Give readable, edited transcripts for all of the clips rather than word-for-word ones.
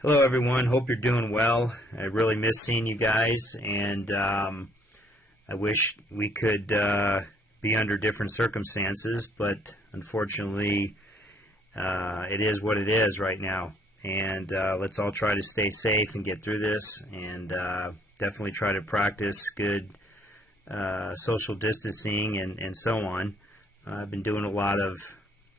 Hello everyone, hope you're doing well. I really miss seeing you guys, and I wish we could be under different circumstances, but unfortunately it is what it is right now. And let's all try to stay safe and get through this, and definitely try to practice good social distancing and so on. I've been doing a lot of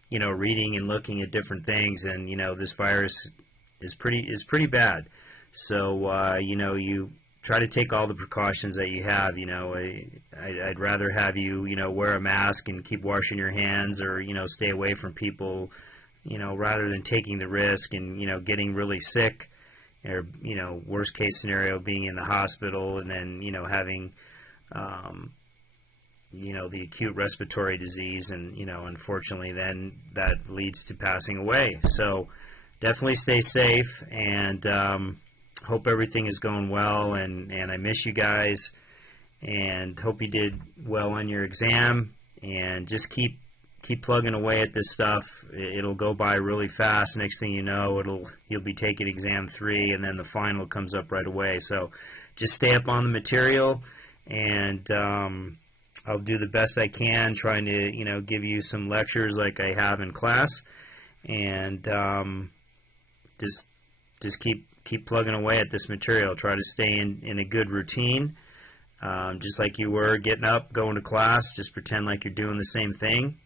reading and looking at different things, and this virus is pretty bad. So you try to take all the precautions that you have. I'd rather have you wear a mask and keep washing your hands, or stay away from people, rather than taking the risk and getting really sick, or worst case scenario being in the hospital, and then having the acute respiratory disease, and unfortunately then that leads to passing away. So definitely stay safe, and hope everything is going well, and I miss you guys, and hope you did well on your exam, and just keep plugging away at this stuff. It'll go by really fast. Next thing you know, you'll be taking exam 3, and then the final comes up right away. So just stay up on the material, and I'll do the best I can, trying to give you some lectures like I have in class, and just keep plugging away at this material. Try to stay in a good routine, just like you were getting up, going to class. Just pretend like you're doing the same thing.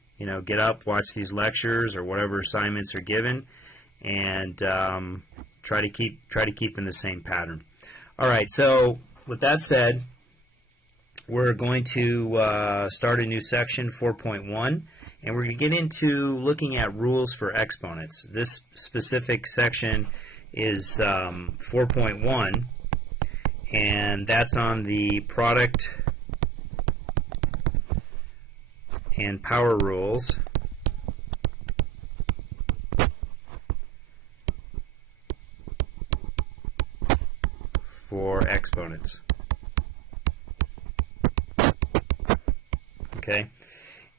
Get up, watch these lectures or whatever assignments are given, and try to keep in the same pattern. All right. So with that said, we're going to start a new section, 4.1. And we're going to get into looking at rules for exponents. This specific section is 4.1, and that's on the product and power rules for exponents. Okay.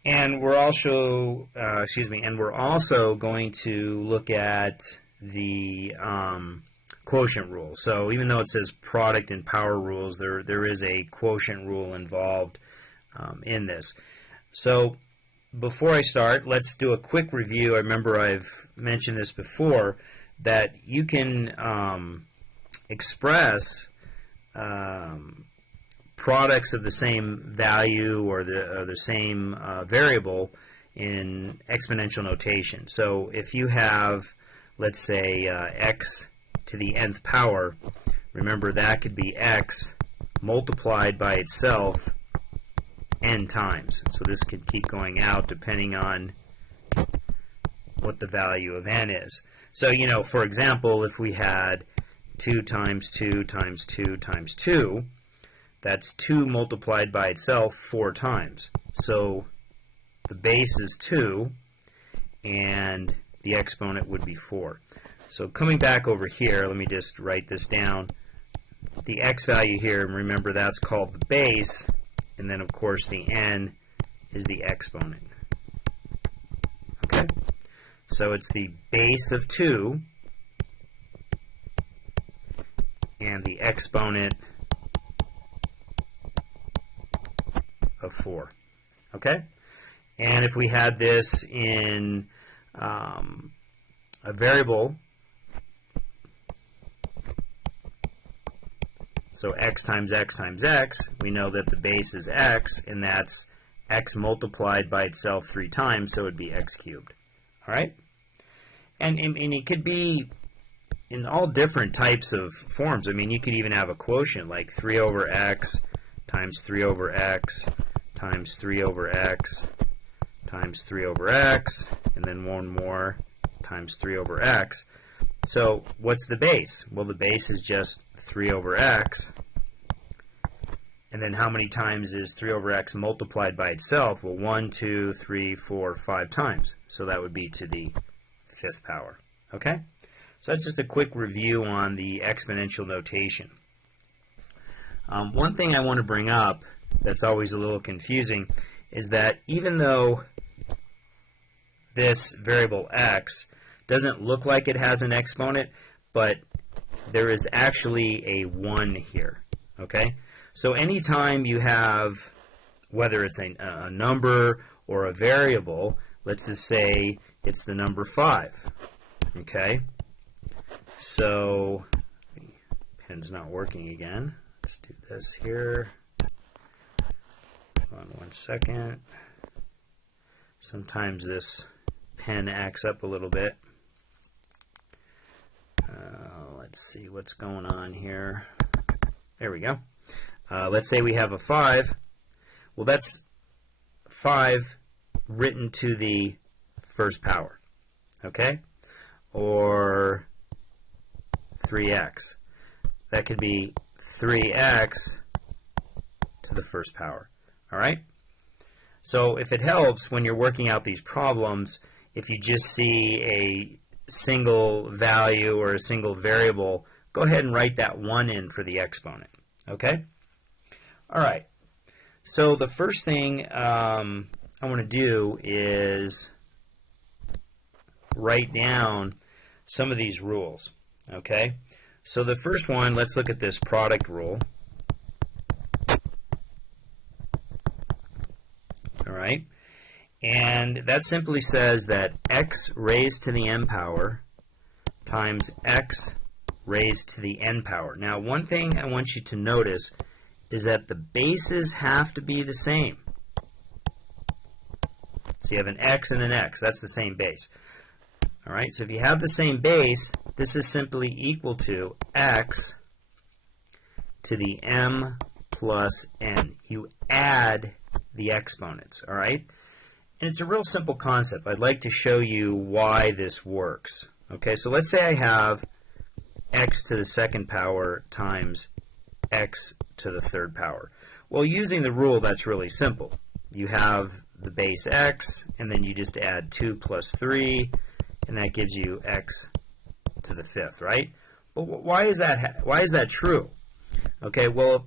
And we're also, we're also going to look at the quotient rule. So even though it says product and power rules, there is a quotient rule involved in this. So before I start, let's do a quick review. I remember I've mentioned this before, that you can express products of the same value or the same variable in exponential notation. So if you have, let's say, x to the nth power, remember that could be x multiplied by itself n times. So this could keep going out depending on what the value of n is. So, for example, if we had 2 times 2 times 2 times 2, that's 2 multiplied by itself 4 times. So the base is 2, and the exponent would be 4. So coming back over here, let me just write this down. The x value here, remember that's called the base, and then of course the n is the exponent. Okay? So it's the base of 2 and the exponent of 4. Okay? And if we had this in a variable, so x times x times x, we know that the base is x, and that's x multiplied by itself 3 times, so it would be x cubed. All right? And it could be in all different types of forms. I mean, you could even have a quotient like 3 over x times 3 over x times 3 over x times 3 over x, and then one more times 3 over x. So what's the base? Well, the base is just 3 over x, and then how many times is 3 over x multiplied by itself? Well, 1, 2, 3, 4, 5 times. So that would be to the 5th power. Okay? So that's just a quick review on the exponential notation. One thing I want to bring up that's always a little confusing is that even though this variable x doesn't look like it has an exponent, but there is actually a 1 here. Okay? So anytime you have, whether it's a number or a variable, let's just say it's the number 5. Okay? So, pen's not working again. Let's do this here. Hold on 1 second. Sometimes this pen acts up a little bit. Let's see what's going on here. There we go. Let's say we have a 5. Well, that's 5 written to the first power. Okay? Or 3x. That could be 3x to the first power. All right? So if it helps when you're working out these problems, if you just see a single value or a single variable, go ahead and write that 1 in for the exponent. Okay? All right. So the first thing I want to do is write down some of these rules. Okay? So the first one, let's look at this product rule. All right? And that simply says that x raised to the m power times x raised to the n power. Now, one thing I want you to notice is that the bases have to be the same. So you have an x and an x. That's the same base. All right? So if you have the same base, this is simply equal to x to the m plus n. You add the exponents. All right? And it's a real simple concept. I'd like to show you why this works. Okay, so let's say I have x to the second power times x to the third power. Well, using the rule, that's really simple. You have the base x, and then you just add 2 plus 3, and that gives you x to the fifth, right? But why is that true? Okay, well,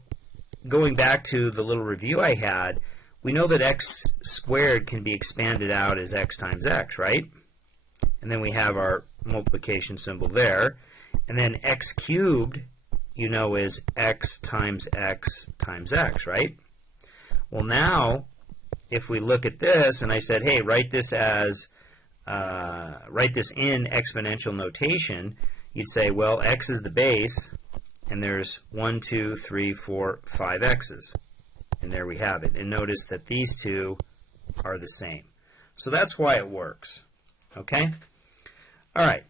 going back to the little review I had, we know that x squared can be expanded out as x times x, right? And then we have our multiplication symbol there. And then x cubed, you know, is x times x times x, right? Well, now, if we look at this, and I said, hey, write this in exponential notation, you'd say, well, x is the base, and there's 1, 2, 3, 4, 5 x's. And there we have it. And notice that these two are the same. So that's why it works. Okay? All right.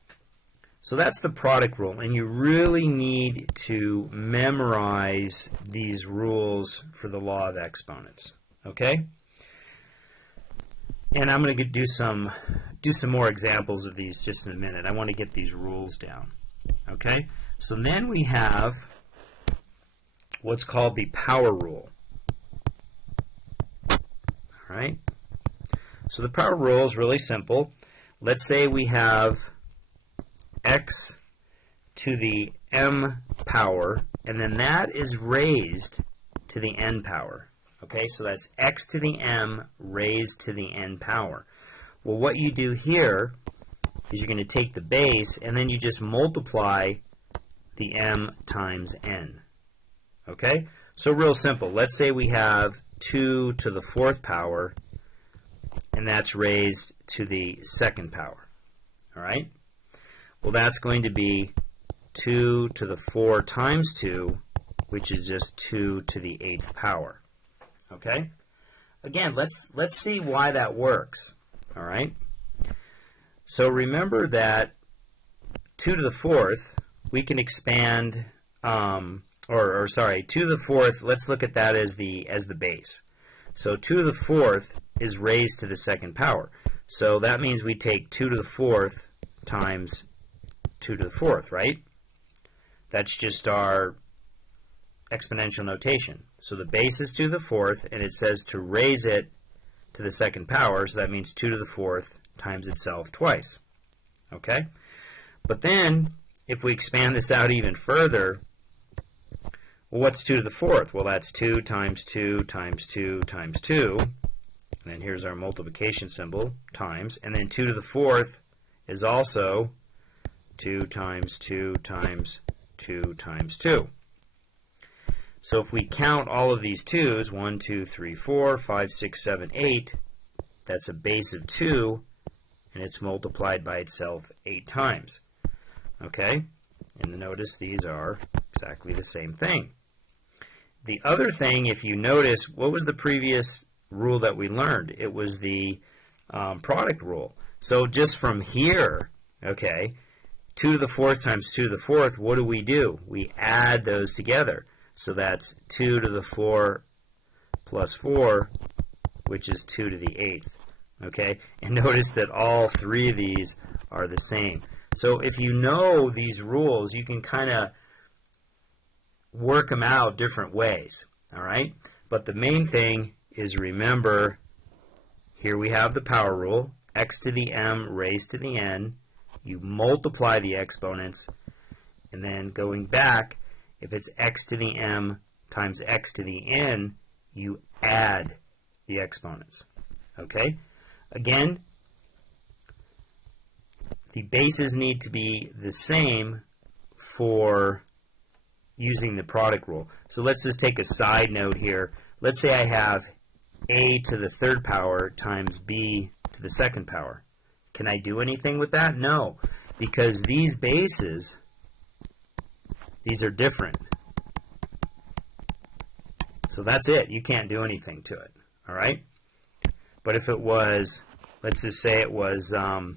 So that's the product rule. And you really need to memorize these rules for the law of exponents. Okay? And I'm going to do some more examples of these just in a minute. I want to get these rules down. Okay? So then we have what's called the power rule. Right? So the power rule is really simple. Let's say we have x to the m power, and then that is raised to the n power. Okay, so that's x to the m raised to the n power. Well, what you do here is you're going to take the base, and then you just multiply the m times n. Okay, so real simple. Let's say we have 2 to the fourth power, and that's raised to the second power. All right? Well, that's going to be 2 to the 4 times 2, which is just 2 to the 8th power. Okay? Again, let's see why that works. All right? So remember that 2 to the 4th, we can expand 2 to the 4th, let's look at that as the base. So 2 to the 4th is raised to the second power. So that means we take 2 to the 4th times 2 to the 4th, right? That's just our exponential notation. So the base is 2 to the 4th, and it says to raise it to the second power, so that means 2 to the 4th times itself twice. Okay? But then, if we expand this out even further, well, what's 2 to the 4th? Well, that's 2 times 2 times 2 times 2. And then here's our multiplication symbol, times. And then 2 to the 4th is also 2 times 2 times 2 times 2. So if we count all of these 2's, 1, 2, 3, 4, 5, 6, 7, 8, that's a base of 2, and it's multiplied by itself 8 times. Okay? And notice these are exactly the same thing. The other thing, if you notice, what was the previous rule that we learned? It was the product rule. So just from here, okay, 2 to the 4th times 2 to the 4th, what do? We add those together. So that's 2 to the 4 plus 4, which is 2 to the 8th. Okay? And notice that all three of these are the same. So if you know these rules, you can kind of work them out different ways. All right? But the main thing is, remember, here we have the power rule, x to the m raised to the n. You multiply the exponents, and then going back, if it's x to the m times x to the n, you add the exponents. Okay? Again, the bases need to be the same for using the product rule. So let's just take a side note here. Let's say I have a to the 3rd power times b to the 2nd power. Can I do anything with that? No, because these bases, these are different. So that's it. You can't do anything to it. All right? But if it was, let's just say it was a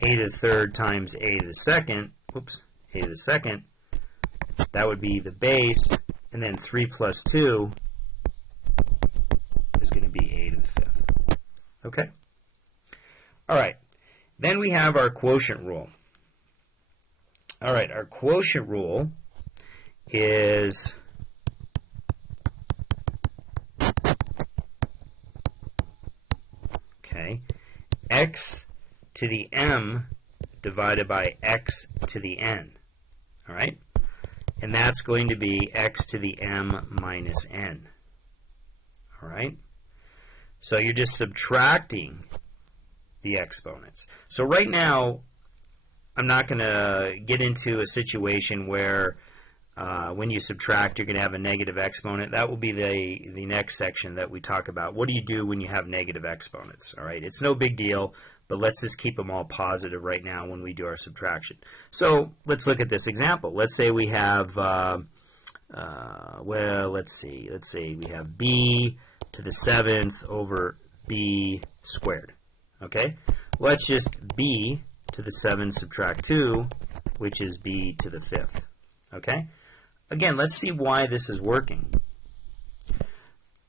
to the 3rd times a to the 2nd, oops, a to the 2nd, that would be the base, and then 3 plus 2 is going to be a to the 5th. Okay? All right. Then we have our quotient rule. All right, our quotient rule is x to the m divided by x to the n. All right? And that's going to be x to the m minus n. All right? So you're just subtracting the exponents. So right now, I'm not going to get into a situation where when you subtract, you're going to have a negative exponent. That will be the next section that we talk about. What do you do when you have negative exponents? All right, it's no big deal, but let's just keep them all positive right now when we do our subtraction. So let's look at this example. Let's say we have, well, let's see. Let's say we have b to the 7th over b squared. Okay, let's just b to the 7 subtract 2, which is b to the 5th. Okay? Again, let's see why this is working.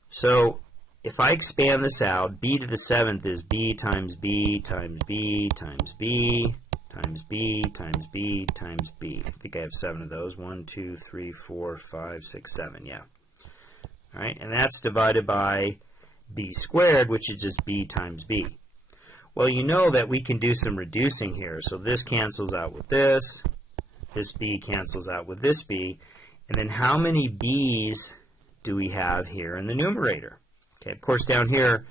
So if I expand this out, b to the 7th is b times b times b times b times b times b times b. I think I have 7 of those. 1, 2, 3, 4, 5, 6, 7. Yeah. All right, and that's divided by b squared, which is just b times b. Well, you know that we can do some reducing here. So this cancels out with this b cancels out with this b, and then how many b's do we have here in the numerator? Okay, of course down here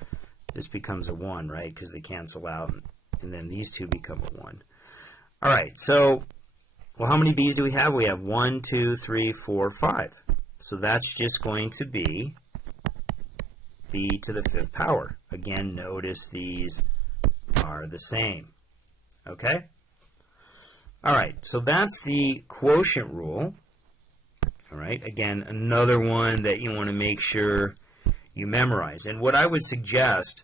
this becomes a 1, right, because they cancel out, and then these two become a 1. All right, so, well, how many b's do we have? We have 1, 2, 3, 4, 5. So that's just going to be b to the 5th power. Again, notice these are the same. Okay? All right, so that's the quotient rule. All right, again, another one that you want to make sure you memorize. And what I would suggest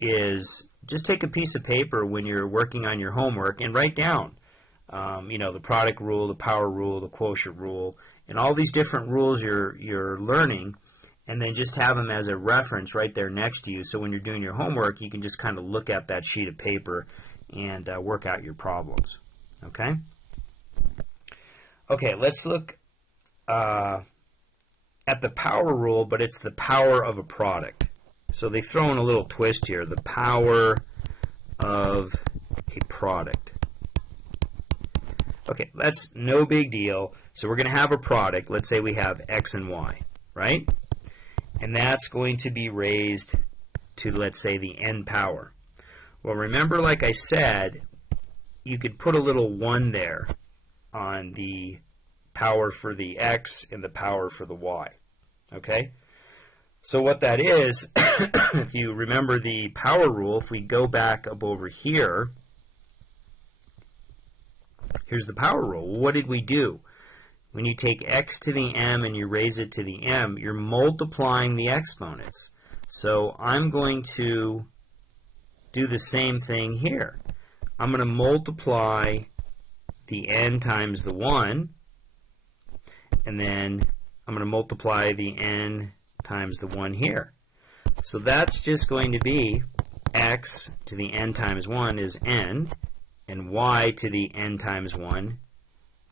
is just take a piece of paper when you're working on your homework and write down, you know, the product rule, the power rule, the quotient rule, and all these different rules you're learning, and then just have them as a reference right there next to you. So when you're doing your homework, you can just kind of look at that sheet of paper and work out your problems. Okay? Okay, let's look at the power rule, but it's the power of a product. So they throw in a little twist here, the power of a product. Okay, that's no big deal. So we're going to have a product. Let's say we have x and y, right? And that's going to be raised to, let's say, the n power. Well, remember, like I said, you could put a little 1 there on the power for the x and the power for the y. Okay? So what that is, if you remember the power rule, if we go back up over here, here's the power rule. What did we do? When you take x to the m and you raise it to the m, you're multiplying the exponents. So I'm going to do the same thing here. I'm going to multiply the n times the 1, and then I'm going to multiply the n times the 1 here. So that's just going to be x to the n times 1 is n, and y to the n times 1,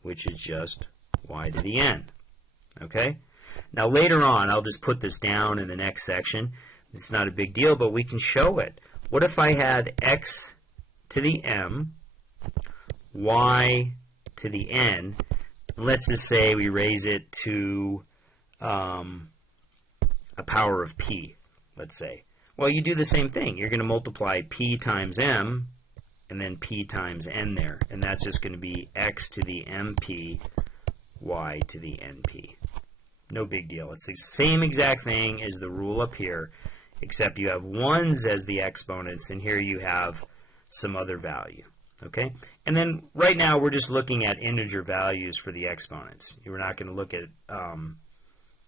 which is just y to the n. Okay? Now later on, I'll just put this down in the next section. It's not a big deal, but we can show it. What if I had x to the m, y to the n, and let's just say we raise it to a power of p, let's say. Well, you do the same thing. You're going to multiply p times m and then p times n there, and that's just going to be x to the mp, y to the np. No big deal. It's the same exact thing as the rule up here, except you have 1s as the exponents, and here you have some other value. Okay? And then right now we're just looking at integer values for the exponents. We're not going to look at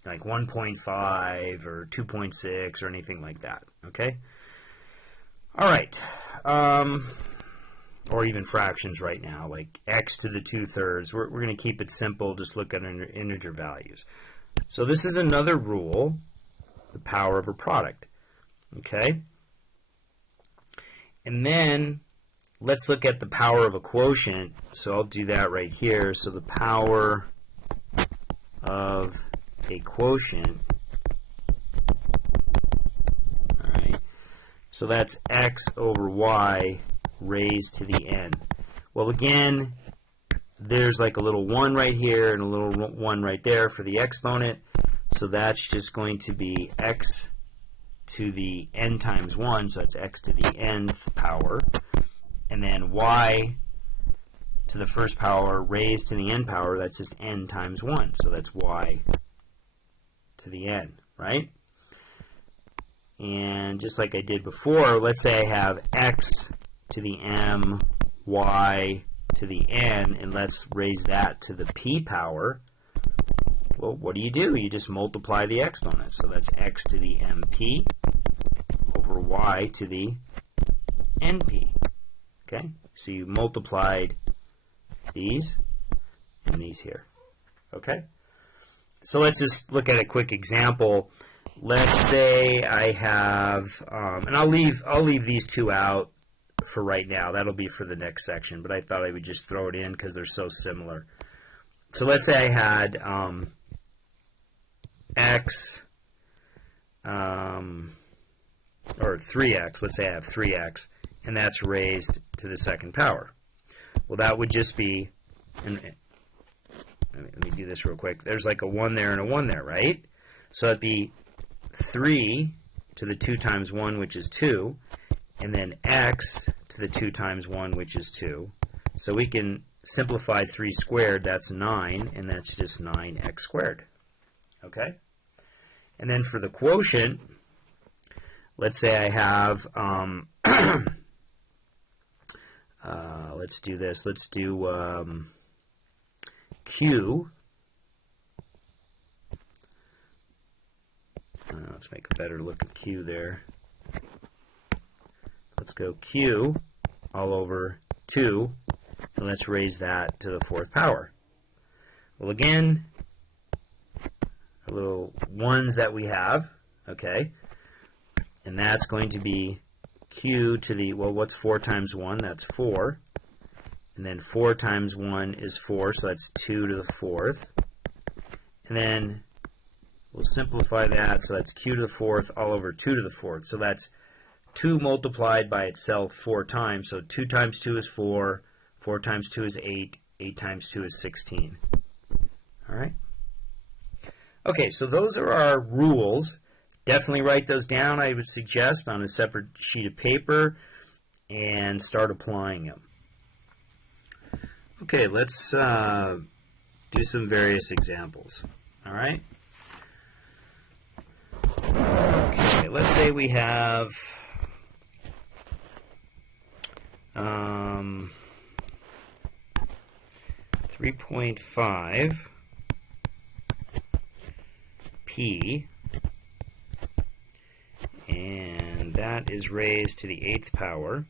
like 1.5 or 2.6 or anything like that. Okay? All right. Or even fractions right now, like x to the 2/3. We're going to keep it simple, just look at integer values. So this is another rule, the power of a product. Okay? And then let's look at the power of a quotient. So I'll do that right here. So the power of a quotient, all right, so that's x over y raised to the n. Well, again, there's like a little 1 right here and a little 1 right there for the exponent, so that's just going to be x to the n times 1, so that's x to the nth power, and then y to the first power raised to the n power, that's just n times 1, so that's y to the n, right? And just like I did before, let's say I have x to the m, y to the n, and let's raise that to the p power. Well, what do? You just multiply the exponents. So that's x to the mp over y to the np. Okay? So you multiplied these and these here. Okay? So let's just look at a quick example. Let's say I have, and I'll leave these two out for right now. That'll be for the next section, but I thought I would just throw it in because they're so similar. So let's say I had x, or 3x. Let's say I have 3x, and that's raised to the second power. Well, that would just be, and let me do this real quick. There's like a 1 there and a 1 there, right? So it'd be 3 to the 2 times 1, which is 2, and then x to the 2 times 1, which is 2. So we can simplify 3 squared, that's 9, and that's just 9x squared. Okay? And then for the quotient, let's say I have, let's do this. Let's do q. Let's make a better look at q there. Let's go q all over 2, and let's raise that to the 4th power. Well, again, the little 1s that we have, okay, and that's going to be q to the, well, what's 4 times 1? That's 4. And then 4 times 1 is 4, so that's 2 to the 4th. And then we'll simplify that, so that's q to the 4th all over 2 to the 4th. So that's 2 multiplied by itself 4 times. So 2 times 2 is 4, 4 times 2 is 8, 8 times 2 is 16. All right? Okay, so those are our rules. Definitely write those down, I would suggest, on a separate sheet of paper and start applying them. Okay, let's do some various examples. All right? Okay, let's say we have 3.5 p, and that is raised to the 8th power.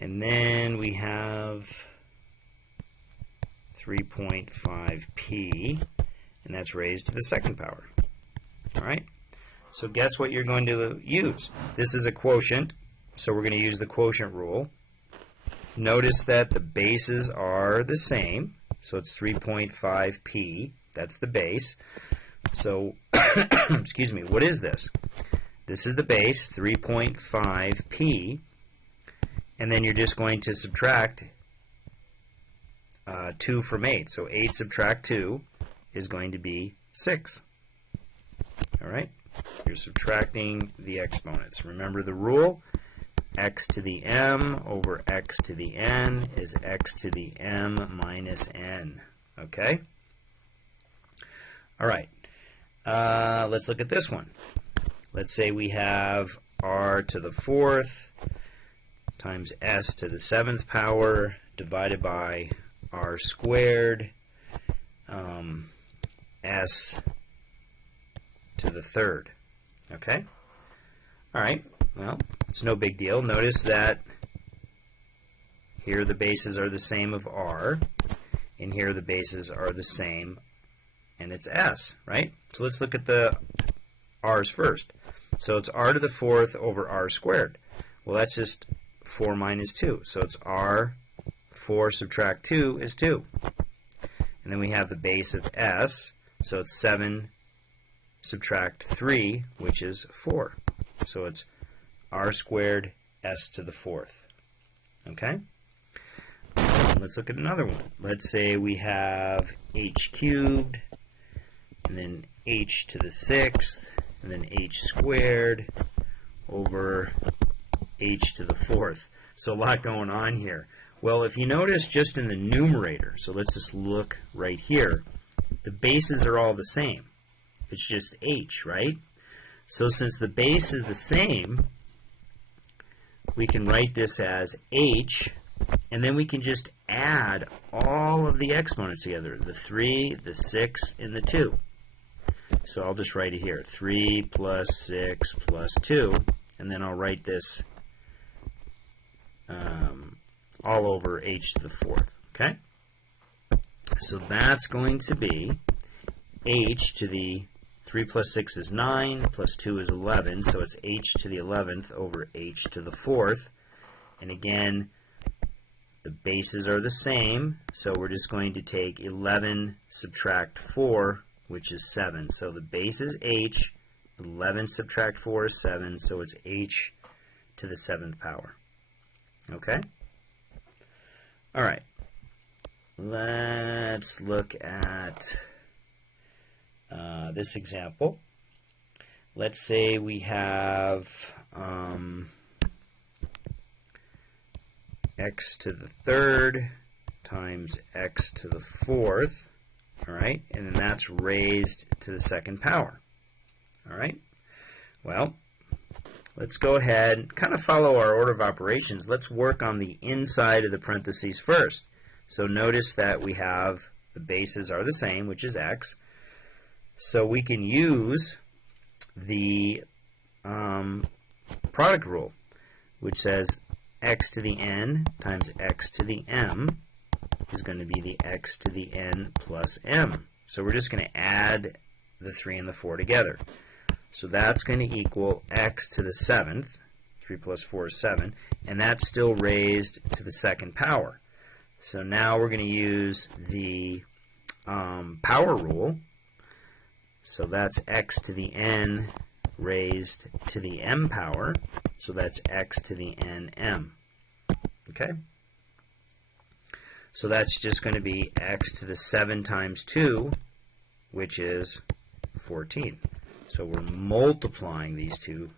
And then we have 3.5p, and that's raised to the 2nd power. All right? So guess what you're going to use? This is a quotient, so we're going to use the quotient rule. Notice that the bases are the same, so it's 3.5p. That's the base. So, excuse me, what is this? This is the base, 3.5p, and then you're just going to subtract 2 from 8. So 8 subtract 2 is going to be 6. All right? You're subtracting the exponents. Remember the rule? X to the m over x to the n is x to the m minus n. Okay? All right. Let's look at this one. Let's say we have r to the 4th times s to the 7th power divided by r squared s to the 3rd. Okay? All right. Well, it's no big deal. Notice that here the bases are the same of r, and here the bases are the same, and it's s, right? So let's look at the r's first. So it's r to the 4th over r squared. Well, that's just 4 minus 2. So it's r, 4 subtract 2 is 2. And then we have the base of s, so it's 7 subtract 3, which is 4. So it's r squared s to the 4th. Okay? Let's look at another one. Let's say we have h cubed, and then h to the 6th, and then h squared over h to the 4th. So a lot going on here. Well, if you notice just in the numerator, so let's just look right here, the bases are all the same. It's just h, right? So since the base is the same, we can write this as h, and then we can just add all of the exponents together, the 3, the 6, and the 2. So I'll just write it here, 3 plus 6 plus 2, and then I'll write this all over h to the 4th, okay? So that's going to be h to the 3 plus 6 is 9, plus 2 is 11, so it's h to the 11th over h to the 4th. And again, the bases are the same, so we're just going to take 11 subtract 4, which is 7. So the base is h, 11 subtract 4 is 7, so it's h to the 7th power. Okay? All right. Let's look at this example. Let's say we have x to the 3rd times x to the 4th, all right, and then that's raised to the 2nd power, all right. Well, let's go ahead and kind of follow our order of operations. Let's work on the inside of the parentheses first. So notice that we have the bases are the same, which is x. So we can use the product rule, which says x to the n times x to the m is going to be the x to the n plus m. So we're just going to add the 3 and the 4 together. So that's going to equal x to the 7th, 3 plus 4 is 7, and that's still raised to the 2nd power. So now we're going to use the power rule. So that's x to the n raised to the m power. So that's x to the n m. Okay? So that's just going to be x to the 7 times 2, which is 14. So we're multiplying these two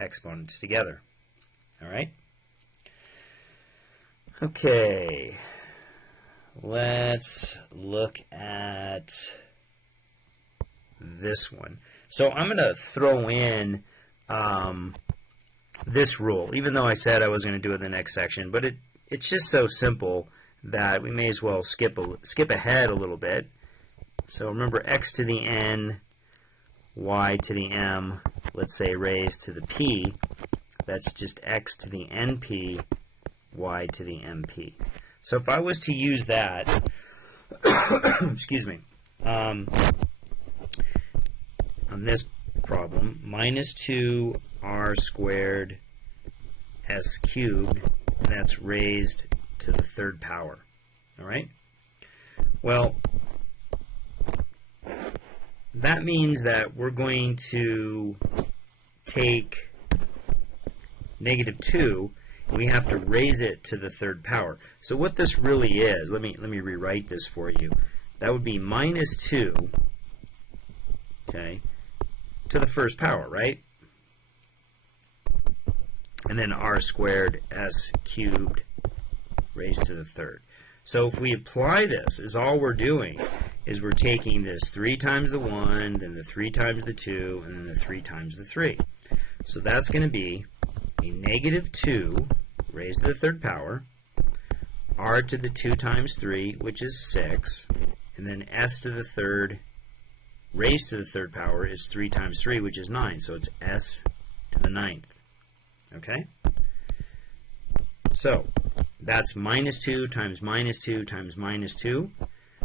exponents together. All right? Okay. let's look at this one. So I'm going to throw in this rule, even though I said I was going to do it in the next section, but it's just so simple that we may as well skip ahead a little bit. So remember, x to the n, y to the m, let's say raised to the p, that's just x to the np, y to the mp. So if I was to use that, excuse me, on this problem, minus 2r squared s cubed, and that's raised to the third power. All right? Well, that means that we're going to take negative 2, and we have to raise it to the third power. So what this really is, let me rewrite this for you. That would be minus 2, okay, to the first power, right? And then r squared s cubed raised to the third. So if we apply this, is all we're doing is we're taking this 3 times the 1, then the 3 times the 2, and then the 3 times the 3. So that's going to be a negative 2 raised to the third power, r to the 2 times 3, which is 6, and then s to the third raised to the third power is 3 times 3, which is 9. So it's s to the 9th. Okay? So that's minus 2 times minus 2 times minus 2,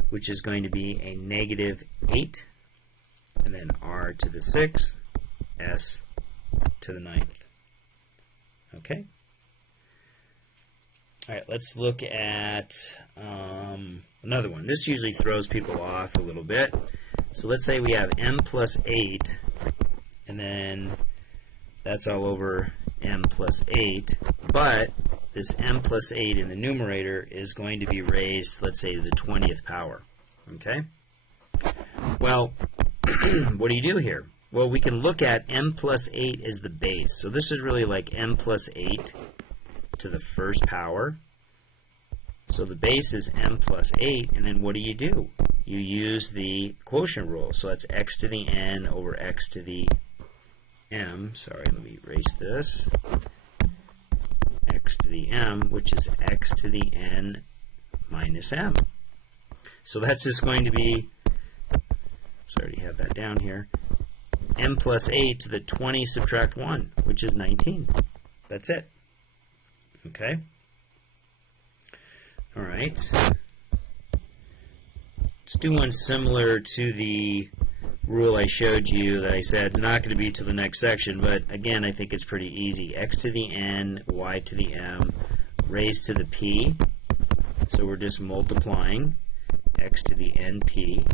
which is going to be a negative 8, and then r to the 6th, s to the 9th. Okay? All right, let's look at another one. This usually throws people off a little bit. So let's say we have m plus 8, and then that's all over m plus 8, but this m plus 8 in the numerator is going to be raised, let's say, to the 20th power. Okay? Well, what do you do here? Well, we can look at m plus 8 as the base. So this is really like m plus 8 to the first power. So the base is m plus 8, and then what do? You use the quotient rule. So that's x to the n over x to the m. Sorry, let me erase this. X to the m, which is x to the n minus m. So that's just going to be, sorry to have that down here, m plus 8 to the 20 subtract 1, which is 19. That's it. Okay? All right. Let's do one similar to the rule I showed you that I said it's not going to be to the next section, but again, I think it's pretty easy. X to the n, y to the m, raised to the p. So we're just multiplying x to the np,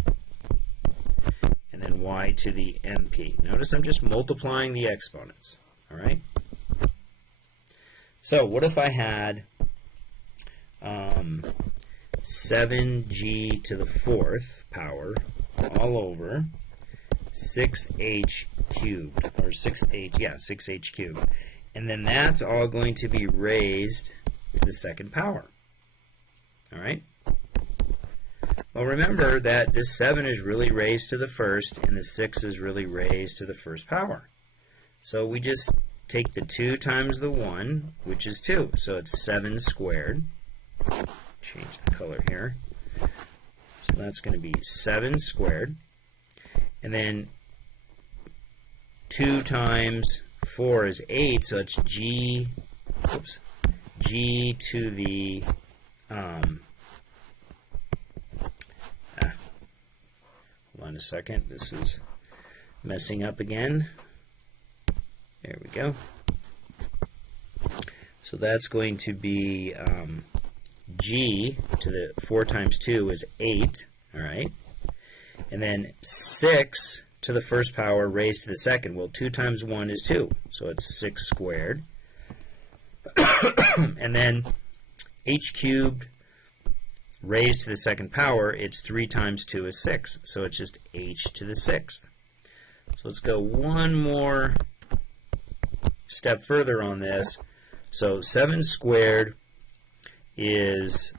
and then y to the mp. Notice I'm just multiplying the exponents. All right? So what if I had 7g to the 4th power all over 6h cubed, or 6h cubed. And then that's all going to be raised to the second power. All right? Well, remember that this 7 is really raised to the first, and the 6 is really raised to the first power. So we just take the 2 times the 1, which is 2. So it's 7 squared. Change the color here. So that's going to be 7 squared. And then 2 times 4 is 8, so it's g to the, hold on a second, this is messing up again. There we go. So that's going to be g to the 4 times 2 is 8, all right? And then 6 to the first power raised to the second. Well, 2 times 1 is 2, so it's 6 squared. And then h cubed raised to the second power, it's 3 times 2 is 6, so it's just h to the 6th. So let's go one more step further on this. So 7 squared is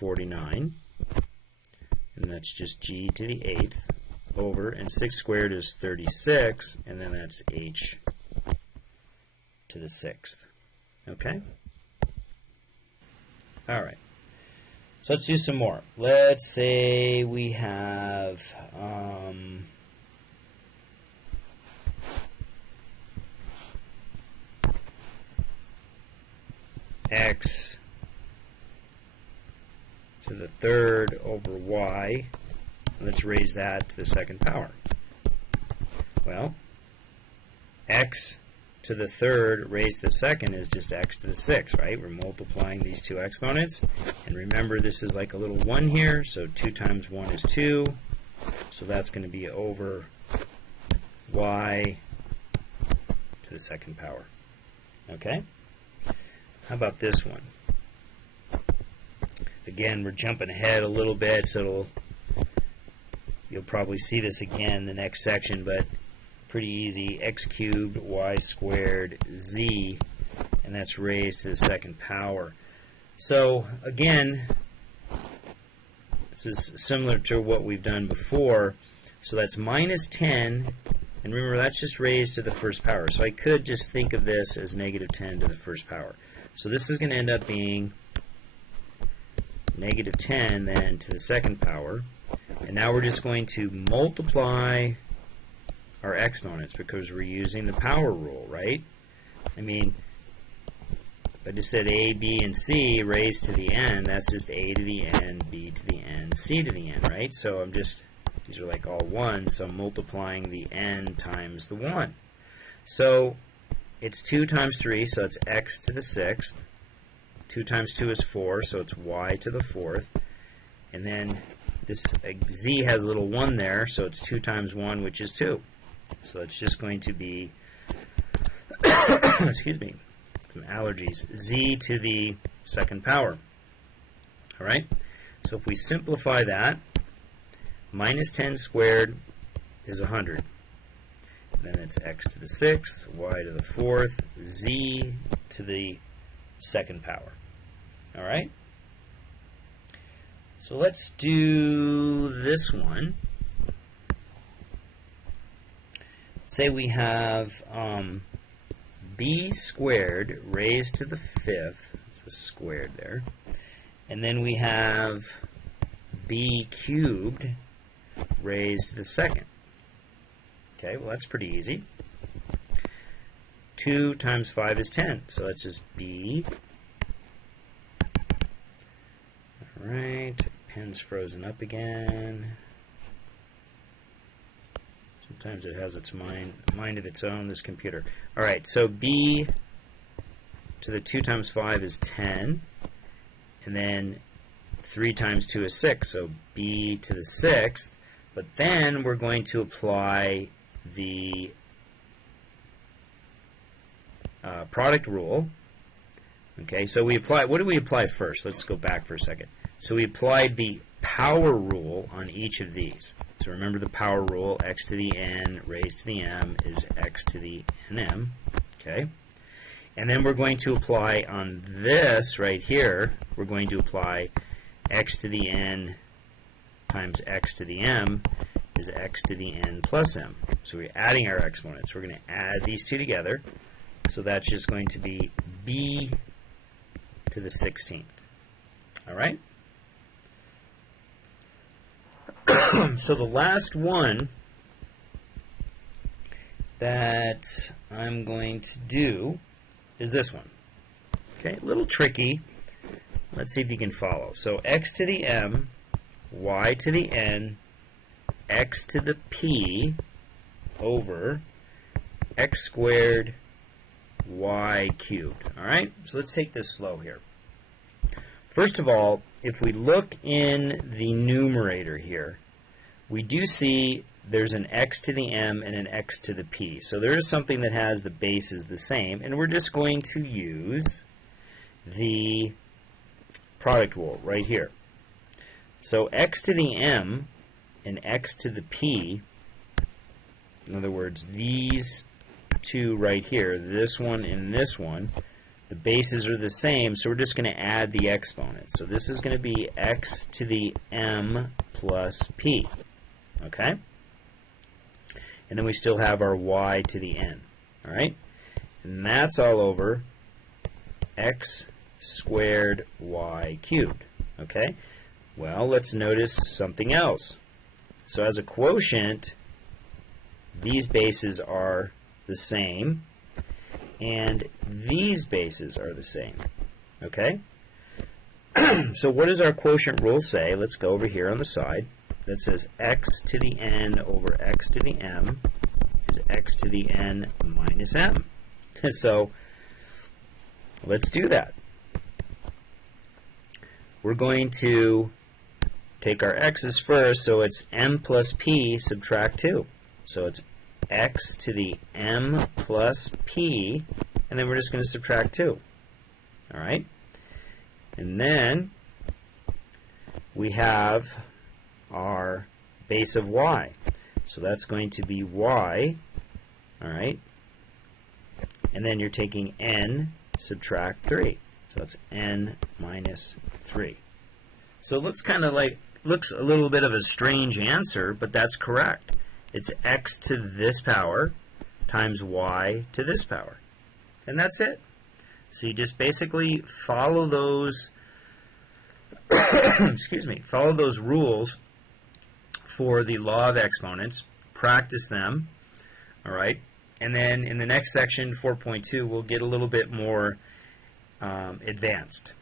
49, and that's just g to the 8th, over, and 6 squared is 36, and then that's h to the 6th. Okay? All right. So let's do some more. Let's say we have x to the 3rd over y. Let's raise that to the 2nd power. Well, x to the 3rd raised to the 2nd is just x to the 6th, right? We're multiplying these two exponents. And remember, this is like a little 1 here, so 2 times 1 is 2. So that's going to be over y to the 2nd power. Okay? How about this one? Again, we're jumping ahead a little bit, so you'll probably see this again in the next section, but pretty easy. X cubed y squared z, and that's raised to the 2nd power. So again, this is similar to what we've done before. So that's minus 10, and remember that's just raised to the 1st power. So I could just think of this as negative 10 to the 1st power. So this is going to end up being negative 10 then to the 2nd power. And now we're just going to multiply our exponents because we're using the power rule, right? I mean, if I just said a, b, and c raised to the n, that's just a to the n, b to the n, c to the n, right? So I'm just, these are like all 1, so I'm multiplying the n times the 1. So it's 2 times 3, so it's x to the 6th. 2 times 2 is 4, so it's y to the 4th. And then this z has a little 1 there, so it's 2 times 1, which is 2. So it's just going to be, excuse me, some allergies, z to the 2nd power. All right? So if we simplify that, minus 10 squared is 100. And then it's x to the 6th, y to the 4th, z to the 2nd power. All right? So let's do this one. Say we have b squared raised to the 5th. It's a squared there. And then we have b cubed raised to the 2nd. Okay, well that's pretty easy. 2 times 5 is 10, so that's just b. Alright, pen's frozen up again. Sometimes it has its mind of its own, this computer. Alright, so b to the 2 times 5 is 10, and then 3 times 2 is 6, so b to the 6th, but then we're going to apply the product rule. Okay, so we apply, what do we apply first? Let's go back for a second. So we applied the power rule on each of these. So remember the power rule, x to the n raised to the m is x to the nm. Okay, and then we're going to apply on this right here, we're going to apply x to the n times x to the m is x to the n plus m. So we're adding our exponents. We're going to add these two together. So that's just going to be b to the 16th. All right? So the last one that I'm going to do is this one. Okay, a little tricky. Let's see if you can follow. So x to the m, y to the n, x to the p over x squared y cubed. All right, so let's take this slow here. First of all, if we look in the numerator here, we do see there's an x to the m and an x to the p. So there is something that has the bases the same, and we're just going to use the product rule right here. So x to the m and x to the p, in other words, these two right here, this one and this one, The bases are the same, so we're just going to add the exponents. So this is going to be x to the m plus p. Okay? And then we still have our y to the n. All right? And that's all over x squared y cubed. Okay? Well, let's notice something else. So as a quotient, these bases are the same, and these bases are the same. Okay? So what does our quotient rule say? Let's go over here on the side. That says x to the n over x to the m is x to the n minus m. So let's do that. We're going to take our x's first, so it's m plus p subtract 2. So it's x to the m plus p, and then we're just going to subtract 2. All right? And then we have our base of y. So that's going to be y, all right? And then you're taking n, subtract 3. So that's n minus 3. So it looks kind of like, looks a little bit of a strange answer, but that's correct. It's x to this power times y to this power. And that's it. So you just basically follow those excuse me, follow those rules for the law of exponents, practice them, all right? And then in the next section, 4.2, we'll get a little bit more advanced.